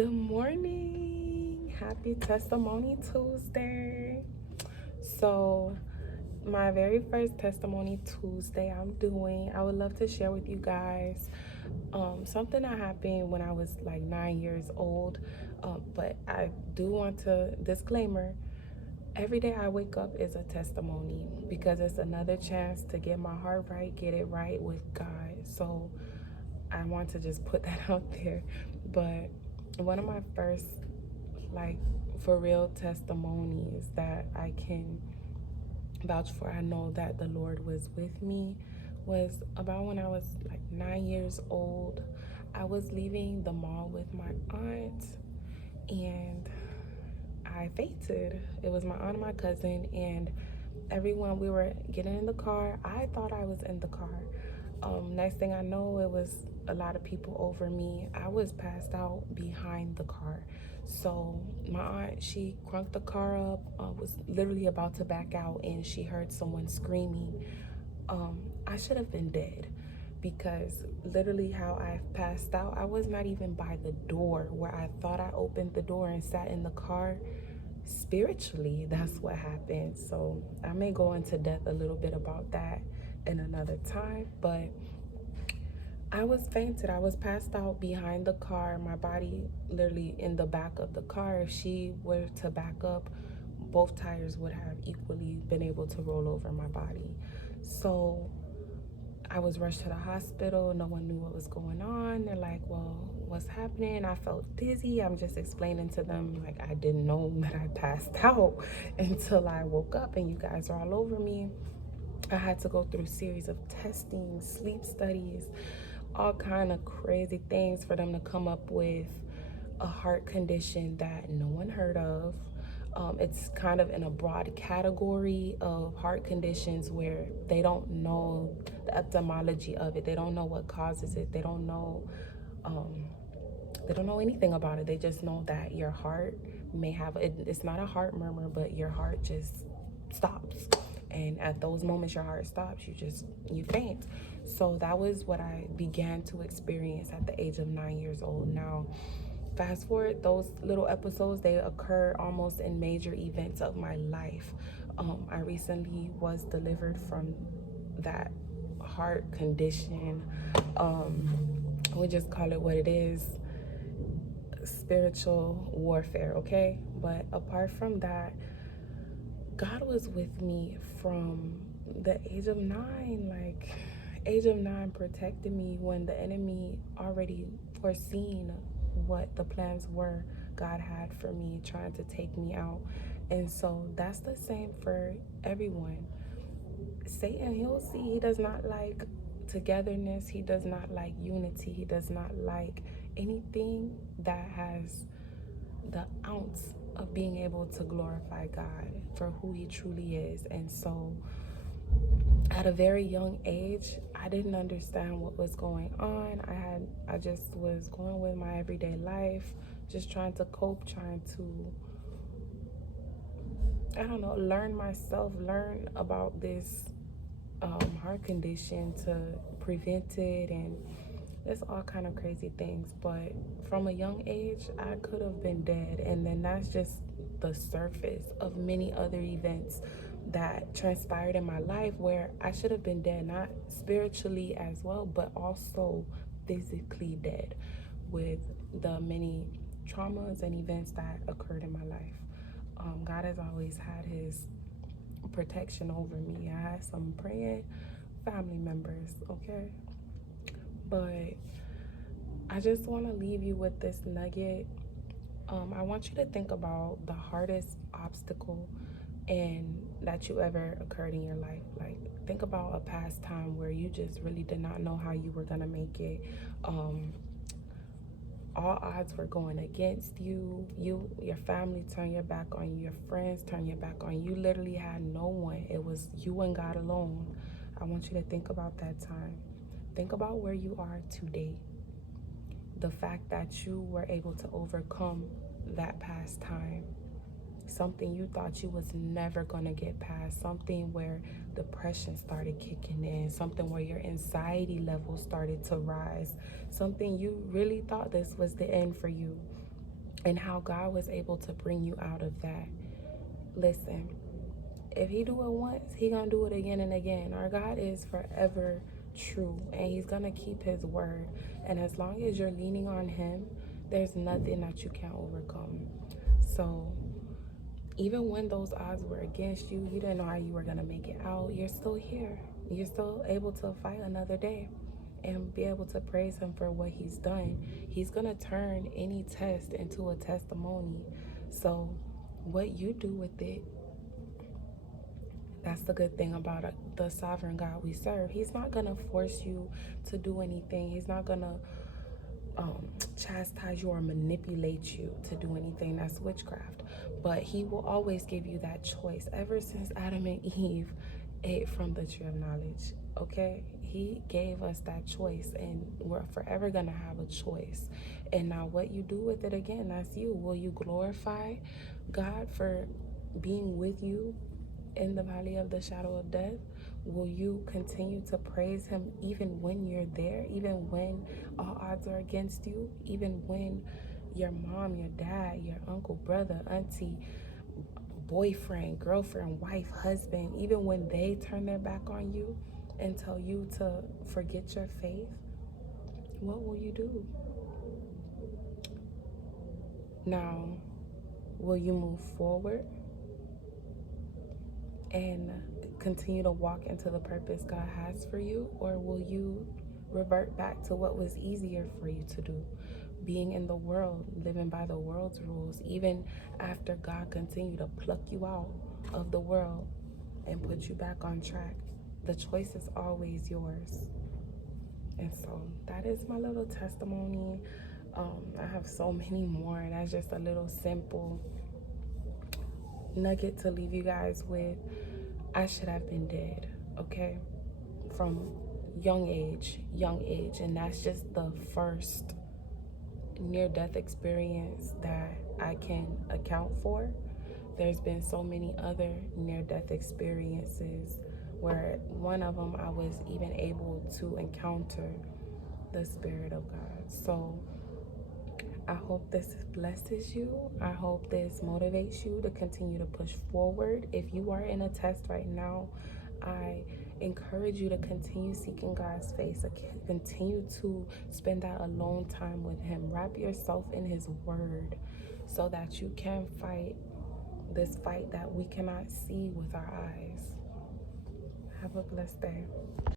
Good morning. Happy Testimony Tuesday. So, my very first Testimony Tuesday I would love to share with you guys something that happened when I was like 9 years old. But I do want to disclaimer, every day I wake up is a testimony because it's another chance to get my heart right, get it right with God. So, I want to just put that out there. But one of my first, like, for real testimonies that I can vouch for, I know that the Lord was with me, was about when I was like 9 years old. I was leaving the mall with my aunt and I fainted. It was my aunt and my cousin, and everyone, we were getting in the car. I thought I was in the car. Next thing I know, it was a lot of people over me. I was passed out behind the car. So my aunt, she crunked the car up, was literally about to back out, and she heard someone screaming. I should have been dead because literally how I passed out, I was not even by the door where I thought I opened the door and sat in the car. Spiritually, that's what happened. So I may go into depth a little bit about that in another time, but I was fainted. I was passed out behind the car, my body literally in the back of the car. If she were to back up, both tires would have equally been able to roll over my body. So I was rushed to the hospital. No one knew what was going on. They're like, well, what's happening? I felt dizzy. I'm just explaining to them, like, I didn't know that I passed out until I woke up and you guys are all over me. I had to go through a series of testing, sleep studies, all kind of crazy things for them to come up with a heart condition that no one heard of. It's kind of in a broad category of heart conditions where they don't know the etymology of it. They don't know what causes it. Um, they don't know anything about it. They just know that your heart may have it. It's not a heart murmur, but your heart just stops. And at those moments your heart stops, you faint. So that was what I began to experience at the age of 9 years old. Now, fast forward, those little episodes, they occur almost in major events of my life. I recently was delivered from that heart condition. We just call it what it is, spiritual warfare, okay? But apart from that, God was with me from the age of 9. Like, age of 9 protected me when the enemy already foreseen what the plans were God had for me, trying to take me out. And so that's the same for everyone. Satan, he does not like togetherness. He does not like unity. He does not like anything that has the ounce of being able to glorify God for who he truly is. And so at a very young age, I didn't understand what was going on. I just was going with my everyday life, just trying to cope, trying to, I don't know, learn myself, learn about this heart condition to prevent it, and it's all kind of crazy things. But from a young age, I could have been dead, and then that's just the surface of many other events that transpired in my life where I should have been dead, not spiritually as well, but also physically dead, with the many traumas and events that occurred in my life. God has always had his protection over me. I had some praying family members, okay? But I just want to leave you with this nugget. I want you to think about the hardest obstacle and that you ever occurred in your life. Like, think about a past time where you just really did not know how you were gonna make it. All odds were going against you. Your family turned your back on you. Your friends turned your back on you. You literally had no one. It was you and God alone. I want you to think about that time. Think about where you are today. The fact that you were able to overcome that past time. Something you thought you was never gonna get past. Something where depression started kicking in. Something where your anxiety levels started to rise. Something you really thought this was the end for you. and how God was able to bring you out of that. Listen, if he do it once, he gonna do it again and again. Our God is forever true, and he's gonna keep his word. And as long as you're leaning on him, there's nothing that you can't overcome. So even when those odds were against you, you didn't know how you were gonna make it out, you're still here. You're still able to fight another day and be able to praise him for what he's done. He's gonna turn any test into a testimony. So what you do with it, that's the good thing about the sovereign God we serve. He's not gonna force you to do anything. He's not gonna chastise you or manipulate you to do anything. That's witchcraft. But he will always give you that choice. Ever since Adam and Eve ate from the tree of knowledge, okay, he gave us that choice, and we're forever gonna have a choice. And now what you do with it, again, that's you. Will you glorify God for being with you in the valley of the shadow of death? Will you continue to praise him even when you're there, even when all odds are against you, even when your mom, your dad, your uncle, brother, auntie, boyfriend, girlfriend, wife, husband, even when they turn their back on you and tell you to forget your faith? What will you do? Now, will you move forward and continue to walk into the purpose God has for you? Or will you revert back to what was easier for you to do? Being in the world, living by the world's rules, even after God continued to pluck you out of the world and put you back on track. The choice is always yours. And so that is my little testimony. I have so many more. That's just a little simple nugget to leave you guys with. I should have been dead, okay? From young age, and that's just the first near-death experience that I can account for. There's been so many other near-death experiences where one of them I was even able to encounter the Spirit of God. So I hope this blesses you. I hope this motivates you to continue to push forward. If you are in a test right now, I encourage you to continue seeking God's face. Continue to spend that alone time with him. Wrap yourself in his word so that you can fight this fight that we cannot see with our eyes. Have a blessed day.